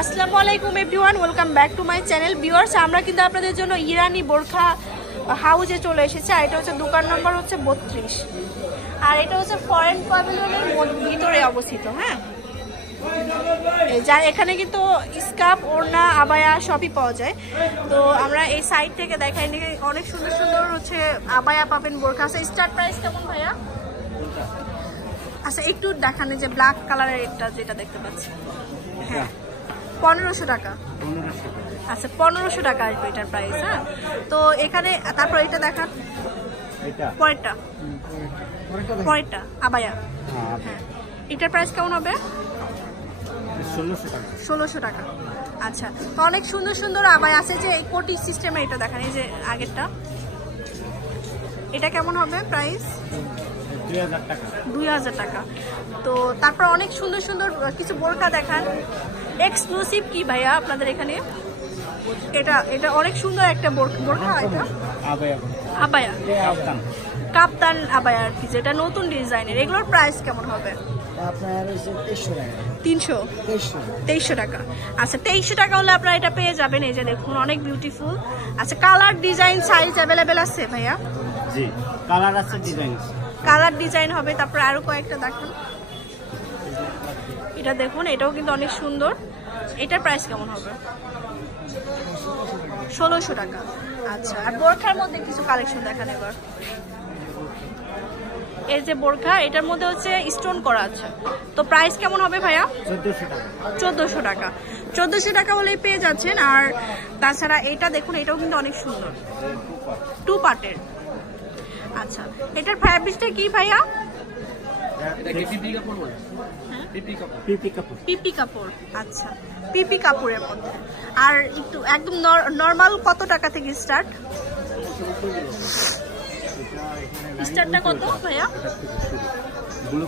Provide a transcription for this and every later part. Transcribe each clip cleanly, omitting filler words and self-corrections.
আসসালামু আলাইকুম everyone, welcome back to my channel. Viewers, আমরা কিন্তু আপনাদের জন্য ইরানি বোরখা হাউজে চলে এসেছি। আর এটা হচ্ছে দোকান নম্বর হচ্ছে 32, আর এটা হচ্ছে ফরেন প্যাভিলিয়নের ভিতরে অবস্থিত। হ্যাঁ, যার এখানে কিন্তু স্কার্ফ, ওড়না, আবায়া সবই পাওয়া যায়। তো আমরা এই সাইড থেকে দেখাই, অনেক সুন্দর সুন্দর হচ্ছে আবায়া পাবেন, বোরখা আছে। স্টার্ট প্রাইস কেমন ভাইয়া? আচ্ছা, একটু দেখানে যে ব্ল্যাক কালারের এটা যেটা দেখতে পাচ্ছি, হ্যাঁ 1500 টাকা। আচ্ছা, 1500 টাকা আসবে এটার প্রাইস। হ্যাঁ, তো এখানে তারপর এটা দেখান, পরেরটা আবায়া। হ্যাঁ, এটার প্রাইস কেমন হবে? 1600 টাকা। আচ্ছা, তো অনেক সুন্দর সুন্দর আবায়া আছে। যে এই কোটি সিস্টেমে এটা দেখান, এই যে আগেরটা, এটা কেমন হবে প্রাইস? 2000 টাকা। তো তারপর অনেক সুন্দর সুন্দর কিছু বোরকা দেখান। এক্সক্লুসিভ কি ভাইয়া আপনাদের এখানে? এটা এটা অনেক সুন্দর একটা বোরকা। এটা আবায়া, কাপ্তান আবায়া আর কি, যেটা নতুন ডিজাইনের। এগুলোর প্রাইস কেমন হবে? আপনার 2300 টাকা। আচ্ছা, 2300 টাকা হলে আপনারা এটা পেয়ে যাবেন। এই যে দেখুন, অনেক বিউটিফুল। আচ্ছা, কালার, ডিজাইন, সাইজ অ্যাভেলেবেল আছে ভাইয়া? জি, কালার আছে, ডিজাইন, কালার ডিজাইন হবে। তারপর আরো কয়েকটা দেখুন, এটা দেখুন, এটাও কিন্তু অনেক সুন্দর। এটার প্রাইস কেমন হবে? 1600 টাকা। আচ্ছা, আর বোরখার মধ্যে কিছু কালেকশন দেখান এবার। এই যে বোরখা, এটার মধ্যে হচ্ছে স্টোন করা আছে। তো প্রাইস কেমন হবে ভাইয়া? 1400 টাকা। 1400 টাকা হলেই পেয়ে যাচ্ছেন। আর তাছাড়া এটা দেখুন, এটাও কিন্তু অনেক সুন্দর, 2 পার্টের। আচ্ছা, এটার ফ্যাব্রিকটা কি ভাইয়া? পিপি কাপড়। আচ্ছা, পিপি কাপড়ের মধ্যে। আর একটু একদম নরমাল কত টাকা থেকে স্টার্ট? স্টার্টটা কত ভাইয়া? ব্লু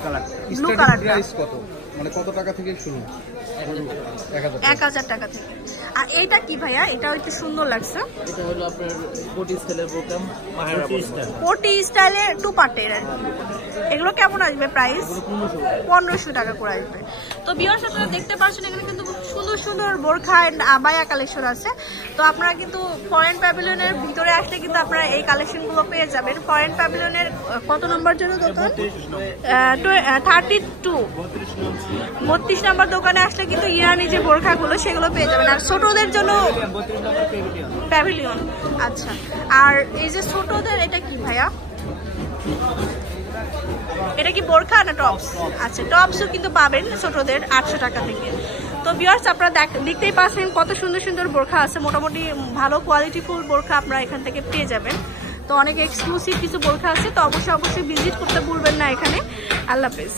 কালার প্রাইস কত, মানে কত টাকা থেকে শুরু? 1000 টাকা থেকে। আর এটা কি ভাইয়া? এটা একটু সুন্দর লাগছে। এটা হলো আপনার কোটি স্টাইলের প্রোগ্রাম, কোটি স্টাইলের 2 পার্টের আর কি। এগুলো কেমন আসবে প্রাইস? 1500 টাকা করে আসবে। তো ভিউয়ার্স, আপনারা দেখতে পাচ্ছেন এখানে কিন্তু সুন্দর সুন্দর বোরখা এন্ড আবায়া কালেকশন আছে। তো আপনারা কিন্তু ফরেন প্যাভিলিয়নের ভিতরে আসলে কিন্তু আপনারা এই কালেকশনগুলো পেয়ে যাবেন। ফরেন প্যাভিলিয়নের কত নম্বর জন্য দোকান? 32 নম্বর দোকানে আসলে কিন্তু ইরানি যে বোরখাগুলো সেগুলো পেয়ে যাবেন। আর ছোটদের জন্য প্যাভিলিয়ন। আচ্ছা, আর এই যে ছোটদের এটা কি ভাইয়া? এটা কি বোরখা না টপস? আচ্ছা, টপসও কিন্তু পাবেন ছোটদের 800 টাকা থেকে। তো ভিউয়ার্স, আপনারা দেখতেই পাচ্ছেন কত সুন্দর সুন্দর বোরখা আছে। মোটামুটি ভালো কোয়ালিটিফুল বোরখা আপনারা এখান থেকে পেয়ে যাবেন। তো অনেক এক্সক্লুসিভ কিছু বোরখা আছে। তো অবশ্যই ভিজিট করতে ভুলবেন না এখানে। আল্লাহ হাফেজ।